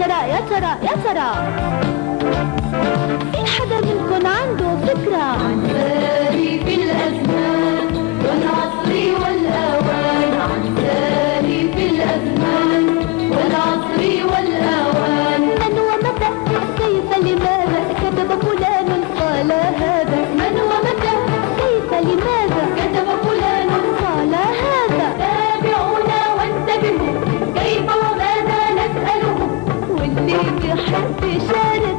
يا ترى في حدا منكم عنده فكرة عن تاريخ الأزمان والعصر والأوان؟ عن تاريخ الأزمان والعصر والأوان. من ومتى كيف لماذا كتب فلان قال هذا؟ من ومتى كيف لماذا كتب فلان قال هذا؟ تابعونا وانتبهوا كيف وماذا نسأله. واللي بيحب يشارك